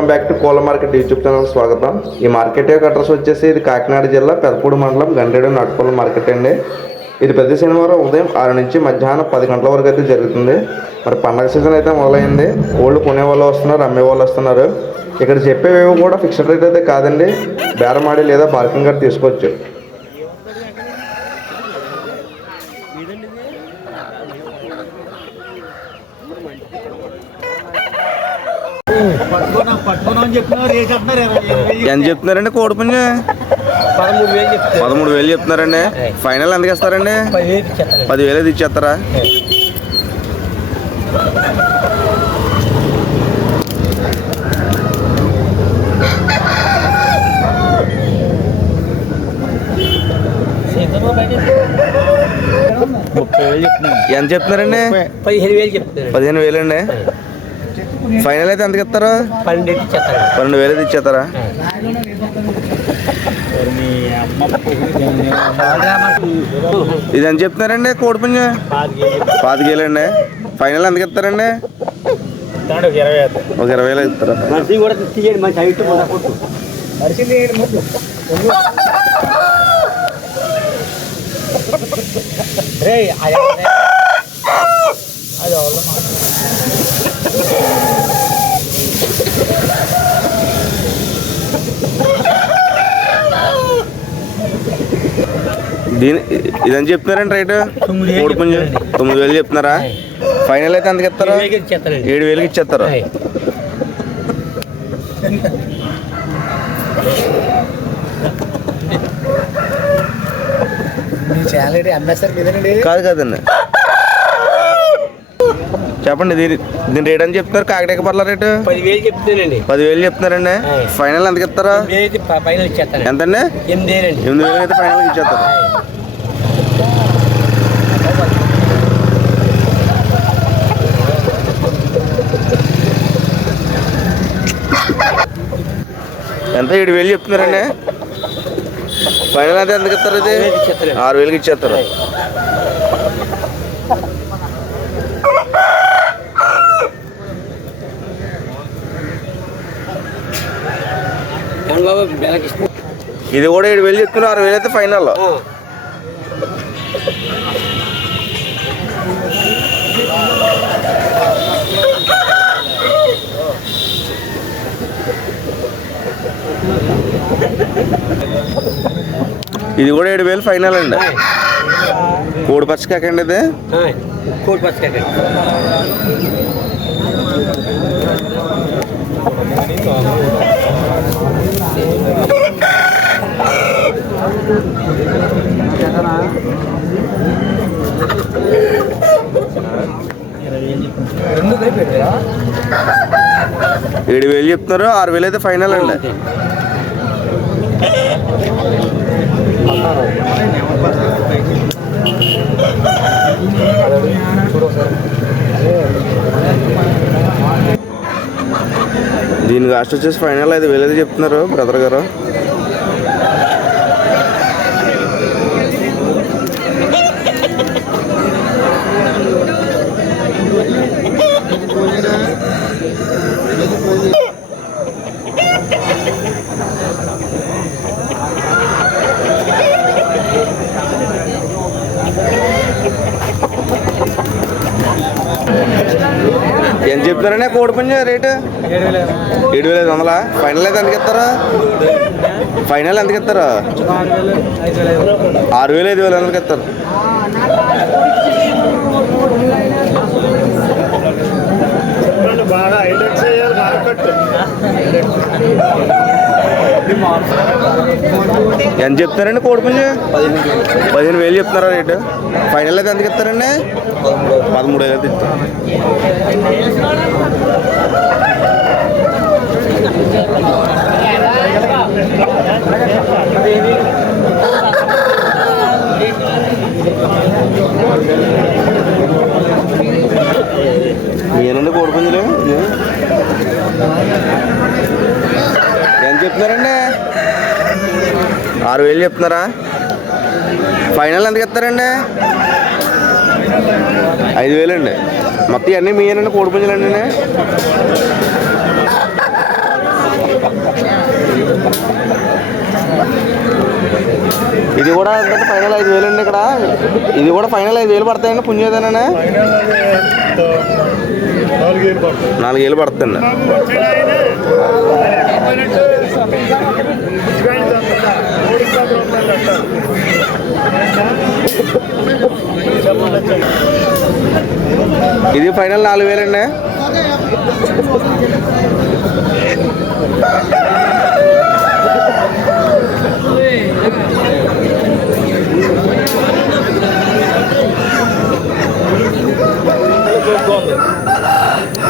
Welcome back to Kola market YouTube channel. స్వాగతం. ఈ market యొక్క అడ్రస్ వచ్చేసి ఇది కాకినాడ జిల్లా పెదపూడి మండలం గంటేడు నాటుకోల మార్కెట్ అండి. ఇది ప్రతి శనివారం ఉదయం ఆరు నుంచి మధ్యాహ్నం పది గంటల వరకు అయితే జరుగుతుంది. మరి పండగ సీజన్ అయితే మొదలైంది. కోళ్ళు కొనే వాళ్ళు వస్తున్నారు అమ్మే వాళ్ళు వస్తున్నారు. ఇక్కడ చెప్పేవేవి కూడా ఫిక్స్డ్ రేట్ అయితే కాదండి. బేరమాడి లేదా పార్కింగ్ కార్డ్ తీసుకోవచ్చు పట్టుకున్నా పట్టుకున్నా అని చెప్పినా రేట్ అంటున్నారు ఇరవై ఇరవై ఎంత చెప్తున్నారండి కోడి పుంజు పదమూడు వేలు చెప్తున్నారండి. ఫైనల్ ఎంతకి ఇస్తారండి పదివేలు ఇచ్చేస్తారు. ఎంత చెప్తున్నారండి? పదిహేను వేలు చెప్తారు. పదిహేను వేలు అండి ఫైనల్ అయితే ఎంతకి ఇస్తారా? పన్నెండు వేలు ఇచ్చేస్తారు పన్నెండు వేలు అయితే ఇచ్చేస్తారా ఇది ఎంత చెప్తున్నారండి కోడి పుంజు? పాతికేలు అండి. ఫైనల్ ఎంతకి ఇస్తారండి? ఒక ఇరవై వేలు ఇస్తారా? అది దీని ఇది ఎంత చెప్తున్నారండి రైట్? కోడి పుంజు. తొమ్మిది వేలు చెప్తున్నారా? ఫైనల్ అయితే ఎంతకి ఇస్తారా? ఏడు వేలకి ఇచ్చేస్తారా? కాదు కాదండి. చెప్పండి దీని దీని రేట్ అని చెప్తున్నారు కాకడాక పర్ల రేటు పదివేలు చెప్తానండి పదివేలు చెప్తున్నారండి. ఫైనల్ ఎంతకి ఇస్తారా పైన ఇచ్చేస్తాను ఎంతండి? ఎనిమిది వేలండి ఎనిమిది వేలు అయితే ఫైనల్ ఇచ్చేస్తారు. ఎంత? ఏడు వేలు చెప్తున్నారండి? ఫైనల్ అయితే ఎంతకి ఇస్తారు ఇది. ఆరు వేలకి ఇచ్చేస్తారు. ఇది కూడా ఏడు వేలు చెప్తున్నారు ఆరు వేలు అయితే ఫైనల్ ఇది కూడా ఏడు వేలు ఫైనల్ అండి. కోడి పచ్చ కాకండి ఇది? కోడి కలిపి ఏడు వేలు చెప్తున్నారు ఆరు వేలు అయితే ఫైనల్ అండి. దీని కాస్ట్ వచ్చేసి ఫైనల్ ఐదు వేలు అయితే చెప్తున్నారు బ్రదర్ గారు. ఎంత చెప్తున్నారనే కోడి పుంజ రేటు? ఏడు వేల ఐదు వందలా? ఫైనల్ అయితే ఎంతకి ఇస్తారా? ఫైనల్ ఎంతకి ఇస్తారా? ఆరు వేలు ఐదు వేలు ఎంతకి ఇస్తారు? బాగా హైలైట్ చేయాలి మార్కెట్ ఎంత చెప్తారండి కోడి పుంజ? పదిహేను వేలు చెప్తున్నారా రేటు? ఫైనల్ అయితే ఎంతకి ఇస్తారండి పదమూడు వేలు అయితే ఇస్తారు you కోడి పుంజులు ఎంత చెప్తున్నారండి ఆరు వేలు చెప్తున్నారా? ఫైనల్ ఎంతకి ఇస్తారండి ఐదు వేలు అండి మొత్తం ఇవన్నీ మీయేనండి కోడి పుంజులు అండి ఇది కూడా ఏంటంటే ఫైనల్ ఐదు వేలు అండి ఇక్కడ. ఇది కూడా ఫైనల్ ఐదు వేలు పడతాయండి పుణ్యదేనా నాలుగు వేలు పడుతుంది ఇది ఫైనల్ నాలుగు వేలండి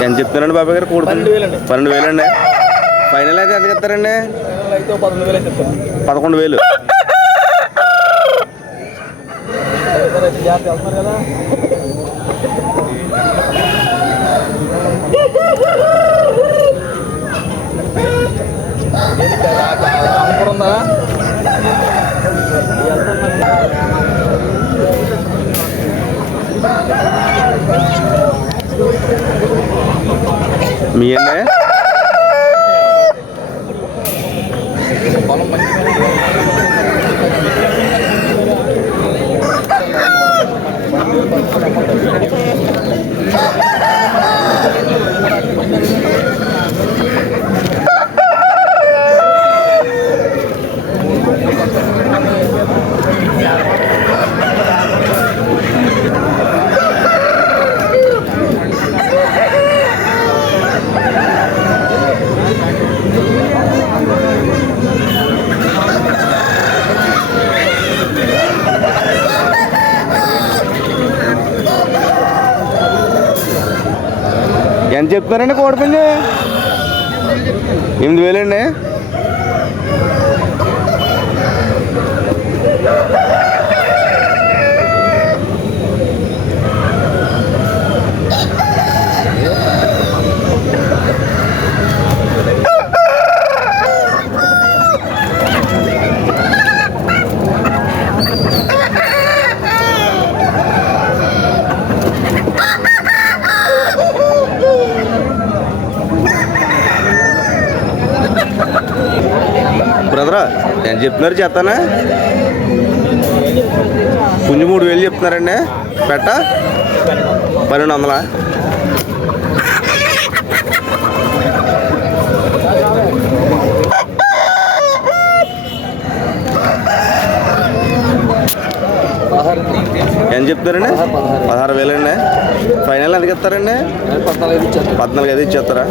ఎంత చెప్తున్నారండి బాబాయ్ గారు కూడి పన్నెండు వేలండి. వేలండి. ఫైనల్ అయితే ఎంత చెప్తారండి? పదకొండు వేలు ఉందా? మీ చెప్తున్నారండి కోడిపుంజి ఎనిమిది వేలండి బ్రదరా ఎంత చెప్తున్నారు చేస్తానా? పుంజు మూడు వేలు చెప్తున్నారండి. పెట్ట. పన్నెండు వందలా? ఏం ఎంత చెప్తారండి పదహారు వేలండి. ఫైనల్ ఎందుకు ఇస్తారండి పద్నాలుగు ఇచ్చారు పద్నాలుగు ఇచ్చేస్తారా?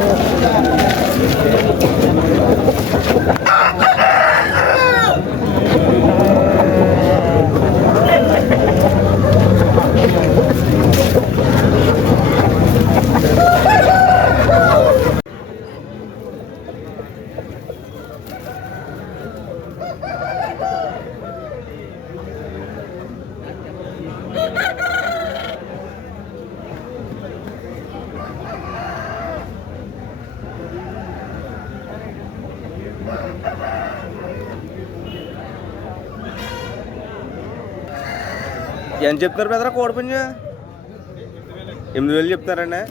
ఎంత చెప్తున్నారు బెదరా కోడిపుంజ ఎనిమిది వేలు చెప్తున్నారండి.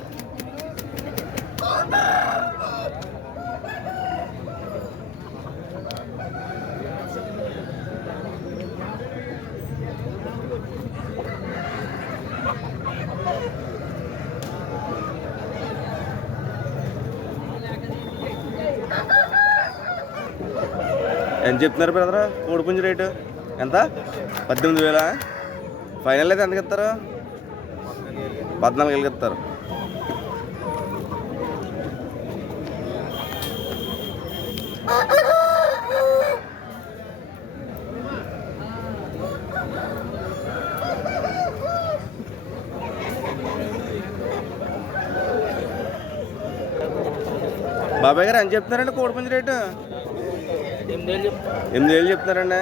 ఎంత చెప్తున్నారు బ్రదరా కోడిపుంజు రేటు? ఎంత? పద్దెనిమిది వేలా? ఫైనల్ అయితే ఎంతకి ఇస్తారు? పద్నాలుగు వేలకి ఇస్తారు. బాబాయ్ గారు ఎంత చెప్తున్నారండి కోడిపుంజు రేటు? ఎనిమిది వేలు చెప్తున్నారండి.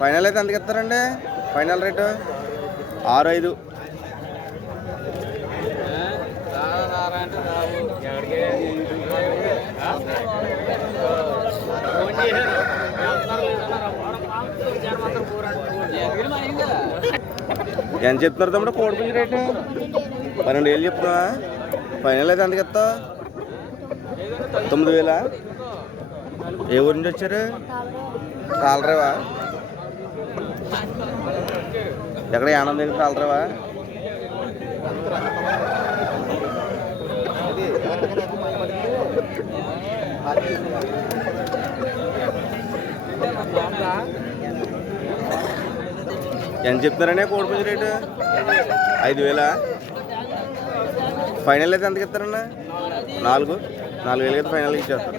ఫైనల్ అయితే ఎంతకి ఇస్తారండి? Final rate? ఆరు ఐదు ఎంత చెప్తున్నారు తమ్ముడు కోడిపుంజు రేటు? పన్నెండు వేలు చెప్తున్నా ఫైనల్ అయితే ఎంతకి తొమ్మిది వేలా? ఏ ఊరి నుంచి వచ్చారు? కాలరేవా? ఎక్కడ యానం దగ్గర కాలరేవా ఎంత చెప్తున్నారండి కోడిపుంజు రేటు? ఐదు వేలా? ఫైనల్ అయితే ఎంతకి ఇస్తారన్నా? నాలుగు? నాలుగు వేలు అయితే ఫైనల్ ఇచ్చేస్తారు.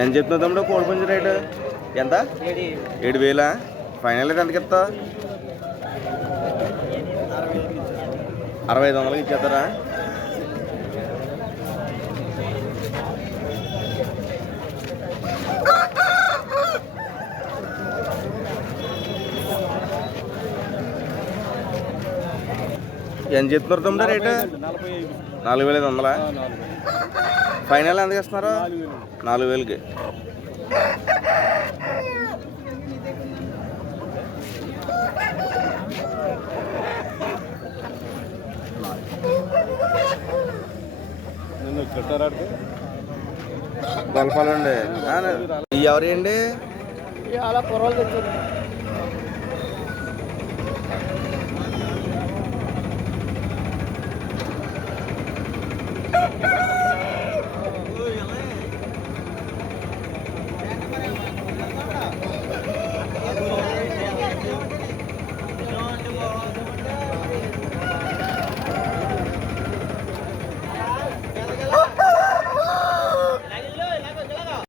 ఎంత చెప్తున్నా తమ్ముడు? కోడిపుంజు రేటు? ఎంత? ఏడు వేలా? ఫైనల్ అయితే ఎంతకి ఇస్తావు అరవై ఐదు వందలకి ఇచ్చేస్తారా? ఎంత చెప్తున్నారు తమ్ముడు రేటు? నాలుగు వేల ఐదు వందలా? ఫైనల్ ఎంత ఇస్తున్నారు నాలుగు వేలకి. గొలపాలండి ఎవరి అండి అలా పొరవలు తెచ్చారు.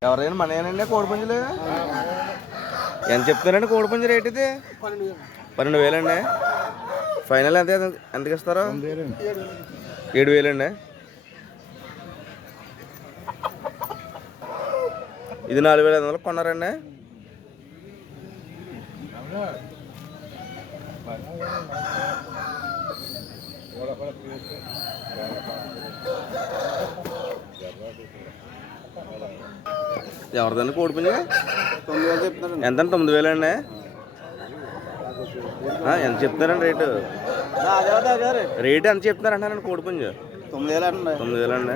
ఎవరైనా మనయేనండి కోడిపుంజులు ఎంత చెప్తున్నారండి కోడిపుంజు రేట్ ఇది? పన్నెండు వేలండి. ఫైనల్ ఎంత ఎంతకి ఇస్తారు? ఏడు వేలండి. ఇది నాలుగు వేల ఐదు వందలు కొన్నారండి. ఎవరిదండి కోడిపుంజు తొమ్మిది వేలు ఎంత తొమ్మిది వేలండి? ఆ, ఎంత చెప్తున్నారండి రేటు? రేటు ఎంత చెప్తున్నారు అంటారండి కోడిపుంజు తొమ్మిది వేలు అండి తొమ్మిది వేలండి.